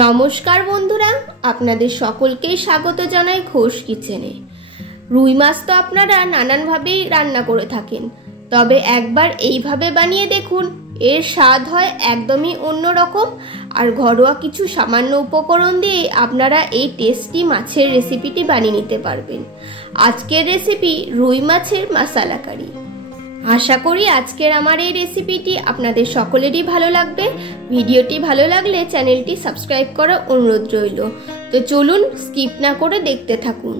নমস্কার বন্ধুরা, আপনাদের সকলকেই স্বাগত জানাই ঘোষ কিচেনে। রুই মাছ তো আপনারা নানানভাবেই রান্না করে থাকেন, তবে একবার এইভাবে বানিয়ে দেখুন, এর স্বাদ হয় একদমই অন্যরকম। আর ঘরোয়া কিছু সামান্য উপকরণ দিয়ে আপনারা এই টেস্টি মাছের রেসিপিটি বানিয়ে নিতে পারবেন। আজকের রেসিপি রুই মাছের মশলা কারি। আশা করি আজকের আমার এই রেসিপিটি আপনাদের সকলেরই ভালো লাগবে। ভিডিওটি ভালো লাগলে চ্যানেলটি সাবস্ক্রাইব করার অনুরোধ রইল। তো চলুন স্কিপ না করে দেখতে থাকুন।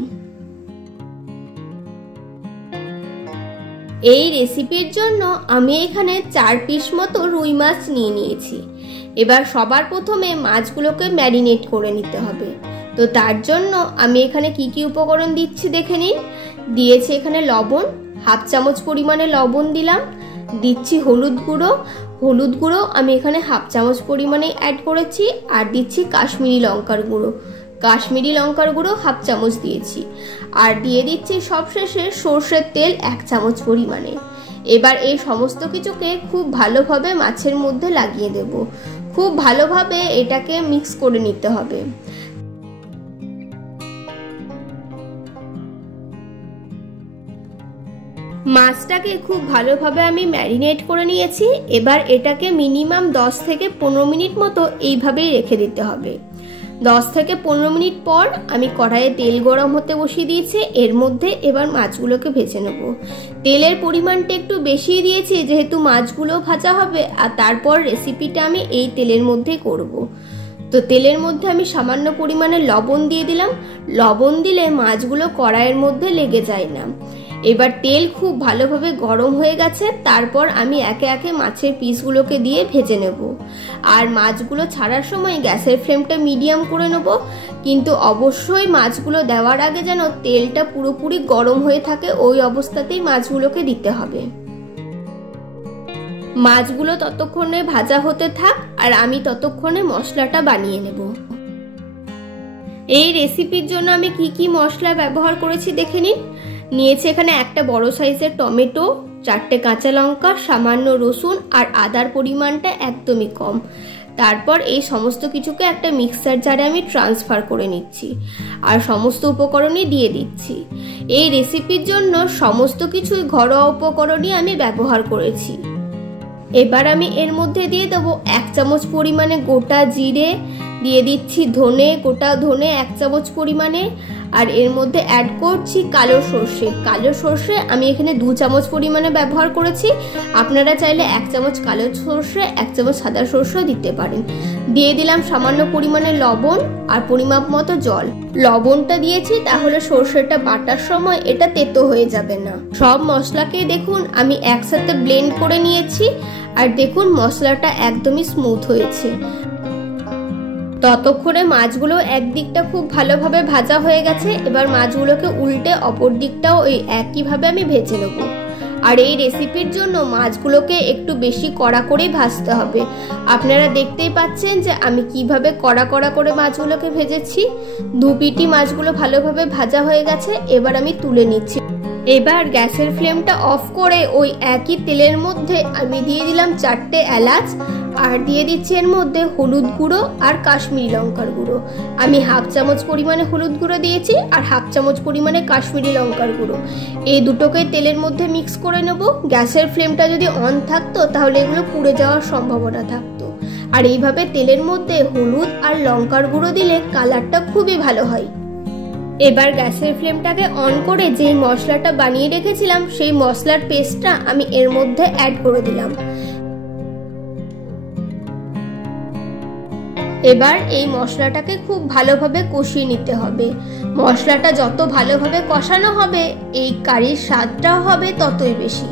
এই রেসিপির জন্য আমি এখানে 4 পিস মতো রুই মাছ নিয়ে নিয়েছি। এবার সবার প্রথমে মাছগুলোকে ম্যারিনেট করে নিতে হবে। তো তার জন্য আমি এখানে কি কি উপকরণ দিচ্ছি দেখে নিন। দিয়েছি এখানে লবণ, হাফ চামচ পরিমাণে লবণ দিলাম। দিচ্ছি হলুদ গুঁড়ো আমি এখানে হাফ চামচ পরিমাণে অ্যাড করেছি। আর দিচ্ছি কাশ্মীরি লঙ্কার গুঁড়ো হাফ চামচ দিয়েছি। আর দিয়ে দিচ্ছি সবশেষে সর্ষের তেল 1 চামচ পরিমাণে। এবার এই সমস্ত কিছুকে খুব ভালোভাবে মাছের মধ্যে লাগিয়ে দেব। খুব ভালোভাবে এটাকে মিক্স করে নিতে হবে। মাছটাকে খুব ভালোভাবে আমি ম্যারিনেট করে নিয়েছি। এবার এটাকে মিনিমাম 10 থেকে 15 মিনিট মতো এইভাবেই রেখে দিতে হবে। 10 থেকে 15 মিনিট পর আমি কড়াইয়ে তেল গরম হতে বসিয়ে দিয়েছি। এর মধ্যে এবার মাছগুলোকে ভেজে নেব। তেলের পরিমাণটা একটু বেশি দিয়েছি, যেহেতু মাছগুলো ভাজা হবে আর তারপর রেসিপিটা আমি এই তেলের মধ্যেই করব। তো তেলের মধ্যে আমি সামান্য পরিমাণে লবণ দিয়ে দিলাম। লবণ দিলে মাছগুলো কড়াইয়ের মধ্যে লেগে যায় না। এবার তেল খুব ভালোভাবে গরম হয়ে গেছে। তারপর আমি একে একে মাছের পিসগুলোকে দিয়ে ভেজে নেব। আর মাছগুলো ছাড়ার সময় গ্যাসের ফ্লেমটা মিডিয়াম করে নেব, কিন্তু অবশ্যই মাছগুলো দেওয়ার আগে যেন তেলটা পুরোপুরি গরম হয়ে থাকে, ওই অবস্থাতেই মাছগুলোকে দিতে হবে। মাছগুলো ততক্ষণে ভাজা হতে থাক আর আমি ততক্ষণে মশলাটা বানিয়ে নেব। এই রেসিপির জন্য আমি কি কি মশলা ব্যবহার করেছি দেখে নিন। নিয়েছি এখানে একটা বড় সাইজের টমেটো, 4টে কাঁচা লঙ্কা, সামান্য রসুন আর আদার পরিমাণটা একদমই কম। তারপর এই সমস্ত কিছুকে একটা মিক্সার জারে আমি ট্রান্সফার করে নিচ্ছি আর সমস্ত উপকরণই দিয়ে দিচ্ছি। এই রেসিপির জন্য সমস্ত কিছুই ঘরোয়া উপকরণই আমি ব্যবহার করেছি। এবার আমি এর মধ্যে দিয়ে দেবো 1 চামচ পরিমাণে গোটা জিরে, দিয়ে দিচ্ছি গোটা ধনে 1 চামচ পরিমাণে। আর এর মধ্যে অ্যাড করছি কালো সর্ষে আমি এখানে 2 চামচ পরিমাণে ব্যবহার করেছি। আপনারা চাইলে 1 চামচ কালো সর্ষে 1 চামচ সাদা সর্ষেও দিতে পারেন। দিয়ে দিলাম সামান্য পরিমাণে লবণ আর পরিমাপ মতো জল। লবণটা দিয়েছি তাহলে সর্ষেটা বাটার সময় এটা তেতো হয়ে যাবে না। সব মশলাকে দেখুন আমি একসাথে ব্লেন্ড করে নিয়েছি। আর দেখুন মশলাটা একদমই স্মুথ হয়েছে। ততক্ষণে মাছগুলো একদিকটা খুব ভালোভাবে ভাজা হয়ে গেছে। এবার মাছগুলোকে উল্টে অপর দিকটাও ওই একইভাবে আমি ভেজে নেব। আর এই রেসিপির জন্য মাছগুলোকে একটু বেশি কড়া করেই ভাজতে হবে। আপনারা দেখতেই পাচ্ছেন যে আমি কিভাবে কড়া করে মাছগুলোকে ভেজেছি। 2 পিটি মাছগুলো ভালোভাবে ভাজা হয়ে গেছে। এবার আমি তুলে নিচ্ছি। এবার গ্যাসের ফ্লেমটা অফ করে ওই একই তেলের মধ্যে আমি দিয়ে দিলাম 4টে এলাচ। আর দিয়ে দিচ্ছি এর মধ্যে হলুদ গুঁড়ো আর কাশ্মীরি লঙ্কার গুঁড়ো। আমি হাফ চামচ পরিমাণে হলুদ গুঁড়ো দিয়েছি আর হাফ চামচ পরিমাণে কাশ্মীরি লঙ্কার গুঁড়ো। এই দুটোকে তেলের মধ্যে মিক্স করে নেব। গ্যাসের ফ্লেমটা যদি অন থাকতো তাহলে এগুলো পুড়ে যাওয়ার সম্ভাবনা থাকতো। আর এইভাবে তেলের মধ্যে হলুদ আর লঙ্কার গুঁড়ো দিলে কালারটা খুবই ভালো হয়। এবার গ্যাসের ফ্লেমটাকে অন করে যেই মশলাটা বানিয়ে রেখেছিলাম সেই মশলার পেস্টটা আমি এর মধ্যে অ্যাড করে দিলাম। এবার এই মশলাটাকে খুব ভালোভাবে কষিয়ে নিতে হবে। মশলাটা যত ভালোভাবে কষানো হবে এই কারির স্বাদটাও হবে ততই বেশি।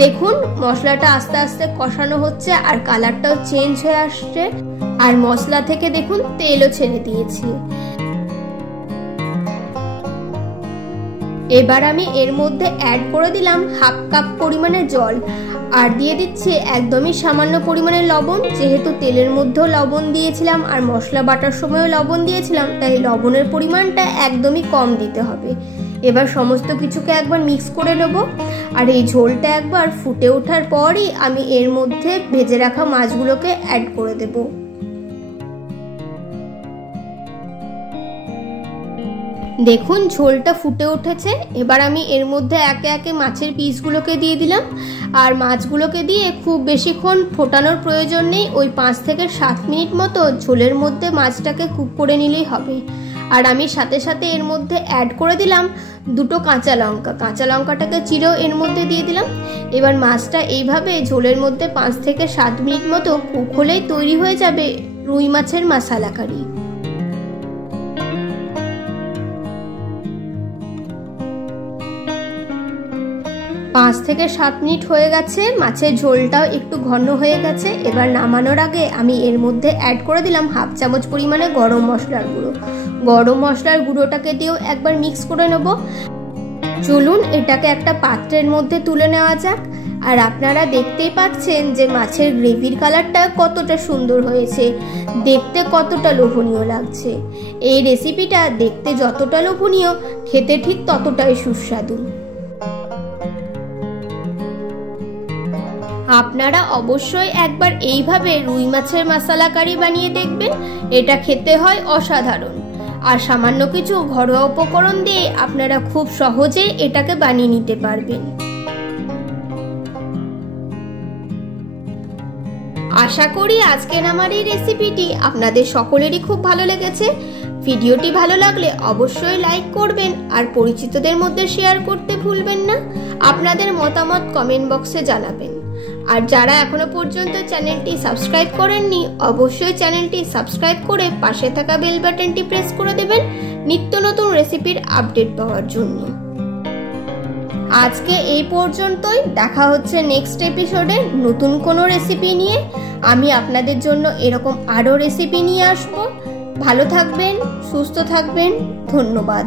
দেখুন মশলাটা আস্তে আস্তে কষানো হচ্ছে আর কালারটাও চেঞ্জ হয়ে আসছে। আর মশলা থেকে দেখুন তেলও ছেড়ে দিয়েছি। এবার আমি এর মধ্যে অ্যাড করে দিলাম হাফ কাপ পরিমাণে জল। আর দিয়ে দিচ্ছি একদমই সামান্য পরিমাণে লবণ। যেহেতু তেলের মধ্যেও লবণ দিয়েছিলাম আর মশলা বাটার সময়ও লবণ দিয়েছিলাম, তাই লবণের পরিমাণটা একদমই কম দিতে হবে। এবার সমস্ত কিছুকে একবার মিক্স করে নেব। আর এই ঝোলটা একবার ফুটে ওঠার পরই আমি এর মধ্যে ভেজে রাখা মাছগুলোকে অ্যাড করে দেব। দেখুন ঝোলটা ফুটে উঠেছে। এবার আমি এর মধ্যে একে একে মাছের পিসগুলোকে দিয়ে দিলাম। আর মাছগুলোকে দিয়ে খুব বেশিক্ষণ ফোটানোর প্রয়োজন নেই, ওই 5 থেকে 7 মিনিট মতো ঝোলের মধ্যে মাছটাকে কুক করে নিলেই হবে। আর আমি সাথে সাথে এর মধ্যে অ্যাড করে দিলাম 2টো কাঁচা লঙ্কা। কাঁচা লঙ্কাটাকে চিরেও এর মধ্যে দিয়ে দিলাম। এবার মাছটা এইভাবে ঝোলের মধ্যে 5 থেকে 7 মিনিট মতো কুক হলেই তৈরি হয়ে যাবে রুই মাছের মশলা কারি। পাঁচ থেকে 7 মিনিট হয়ে গেছে, মাছের ঝোলটাও একটু ঘন হয়ে গেছে। এবার নামানোর আগে আমি এর মধ্যে অ্যাড করে দিলাম 1/2 চামচ পরিমাণে গরম মশলার গুঁড়ো। গরম মশলার গুঁড়োটাকে দিয়েও একবার মিক্স করে নেব। চলুন এটাকে একটা পাত্রের মধ্যে তুলে নেওয়া যাক। আর আপনারা দেখতেই পাচ্ছেন যে মাছের গ্রেভির কালারটা কতটা সুন্দর হয়েছে, দেখতে কতটা লোভনীয় লাগছে। এই রেসিপিটা দেখতে যতটা লোভনীয়, খেতে ঠিক ততটাই সুস্বাদু। আপনারা অবশ্যই একবার এইভাবে রুই মাছের মশলা কারি বানিয়ে দেখবেন, এটা খেতে হয় অসাধারণ। আর সামান্য কিছু ঘরোয়া উপকরণ দিয়ে আপনারা খুব সহজেই এটাকে বানিয়ে নিতে পারবেন। আশা করি আজকের আমার এই রেসিপিটি আপনাদের সকলেরই খুব ভালো লেগেছে। ভিডিওটি ভালো লাগলে অবশ্যই লাইক করবেন আর পরিচিতদের মধ্যে শেয়ার করতে ভুলবেন না। আপনাদের মতামত কমেন্ট বক্সে জানাবেন। আর যারা এখনো পর্যন্ত চ্যানেলটি সাবস্ক্রাইব করেননি, অবশ্যই চ্যানেলটি সাবস্ক্রাইব করে পাশে থাকা বেল বাটনটি প্রেস করে দেবেন নিত্য নতুন রেসিপির আপডেট পাওয়ার জন্য। আজকে এই পর্যন্তই, দেখা হচ্ছে নেক্সট এপিসোডে নতুন কোনো রেসিপি নিয়ে। আমি আপনাদের জন্য এরকম আরও রেসিপি নিয়ে আসবো। ভালো থাকবেন, সুস্থ থাকবেন, ধন্যবাদ।